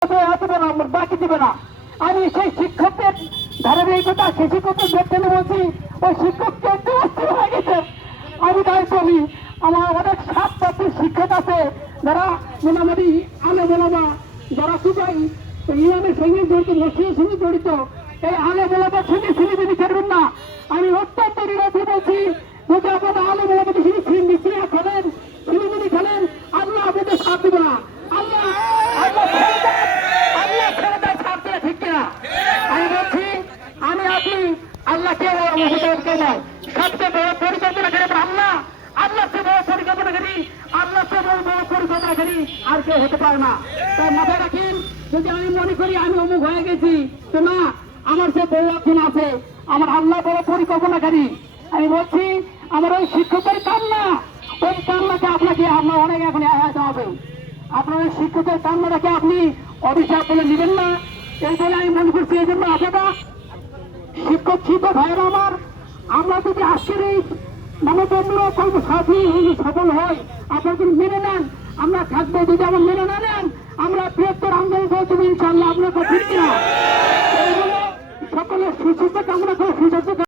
বাকি দিবে না। আমি সেই শিক্ষকদের ধারাবাহিকতা সেই শিক্ষকদের দেখতে বলছি, ওই শিক্ষককে একটু অস্থির হয়ে গেছে। আমি তাই বলি, আমার অনেক সাত ছাত্রীর শিক্ষক আছে যারা মোটামুটি আলে বলাবা, যারা সবাই ইমামের সঙ্গে জড়িত, মসজিদের সঙ্গে জড়িত, এই আলে বলাবার সঙ্গে ছেলেমেয়ে খেলবেন না। আমি অত্যন্ত নিরাপদ বলছি, যদি আপনারা আলে বলাবার সঙ্গে মিশিয়ে খেলেন, ছেলেমেয়ে খেলেন, আল্লাহ আপনাদের সাথ দেবে না। আল্লাহ আল্লাহ ছেড়ে দেয় সাথ দেয়, ঠিক কিনা? আমি বলছি, আমি আপনি আল্লাহকে নয়, সবচেয়ে বড় পরিকল্পনাকারী আল্লাহ। আল্লাহ সে বড় পরিকল্পনাকারী, আল্লাহ সে বড় পরিকল্পনাকারী আর কেউ হতে পারে না। তাই মাথায় রাখেন, যদি আমি মনে করি আমি অমুক হয়ে গেছি, তো না, আমার যে বড় একজন আছে, আমার আল্লাহ বড় পরিকল্পনাকারী। আমি বলছি, আমার ওই শিক্ষকের কান্না, ওই কান্নাকে আপনাকে আপনার অনেক এখন এড়াতে হবে। আপনার ওই শিক্ষকের কান্নাটাকে আপনি অভিশাপ বলে নেবেন না, এই বলে আমি মনে করছি। এই জন্য আপনারা শিক্ষক ভাইয়েরা আমার, আমরা যদি আজকের এই মানববন্ধন কর্মসাথী সফল হয়, আপনারা যদি মেনে নেন, আমরা থাকবো। যদি আমার মেনে না নেন, আমরা বৃহত্তর আন্দোলন করতে ইনশাআল্লাহ। আপনার ঠিক না? সকলের সুস্বাস্থ্য কামনা করে সুস্বাস্থ্য